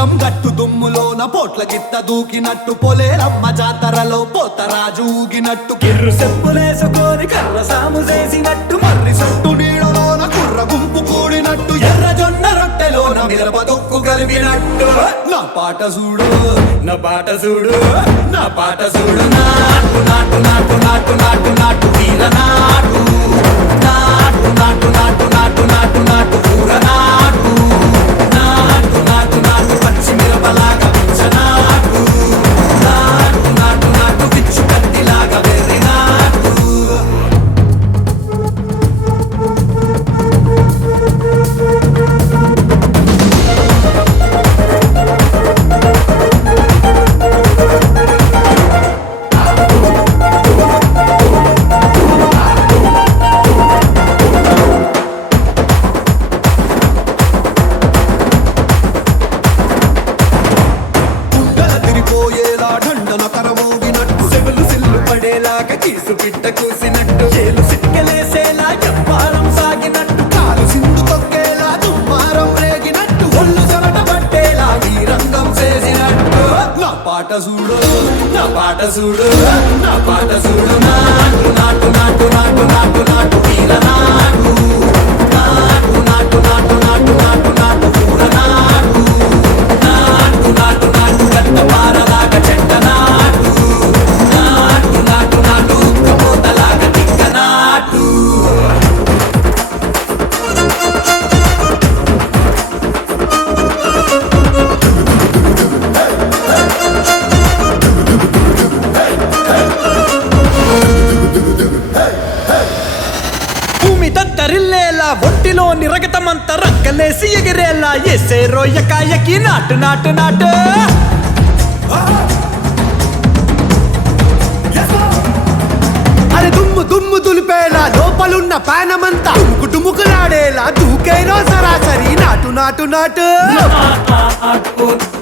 పొలం గట్టు దుమ్ములోన పోట్ల గిత్త దూకినట్టు పొలేరమ్మ జాతరలో పోతరాజు ఊగినట్టు కిర్రు సెప్పులేసుకొని కర్ర సాము చేసినట్టు మర్రి సొట్టు నీడలోన కుర్ర గుంపు కూడినట్టు ఎర్ర జొన్న రొట్టెలోన మిరప దొక్కు కలిపినట్టు నా పాట చూడు నా పాట చూడు నా పాట చూడు నాటు నాటు నాటు నాటు నాటు నాటు వీర నాటు నాటు నాటు నాటు నాటు నాటు నాటు ఊర నాటు నాటు నాటు నాటు పచ్చి మిరపలాగా పిచ్చ నాటు నాటు నాటు నాటు పిచ్చు కత్తిలాగా వెర్రి నాటు కీసు పిట్ట కూసినట్టు ఏలు సిక్కలేసేలా చెప్పారం సాగినట్టు కాలు సింధు తొక్కేలా దుమ్మారం రేగినట్టు ఒళ్ళు చెమట పట్టేలా ఈ రంగం చేసినట్టు నా పాట చూడు నా పాట చూడు నా పాట చూడు నాటు నాటు నాటు నాటు నాటు నాటు వీర నాటు నాటు నాటు నాటు నాటు నాటు నాటు ఊర నాటు నాటు నాటు నాటు గట్ట పారలాగా చెట్ట నాటు నాటు నాటు నాటు కపోతలాగా తిక్క నాటు భూమి దద్దరిల్లేలా ఒంటిలో నిరగతమంత రక్కలేసి ఎగిరేలా ఎసే రోయకాయకి నాటు నాటు నాటు అరే దుమ్ము దుమ్ము దులిపేలా లోపలున్న పానమంతా డుముకులాడేలా దూకేనో సరాసరి నాటు నాటు నాటు నాటు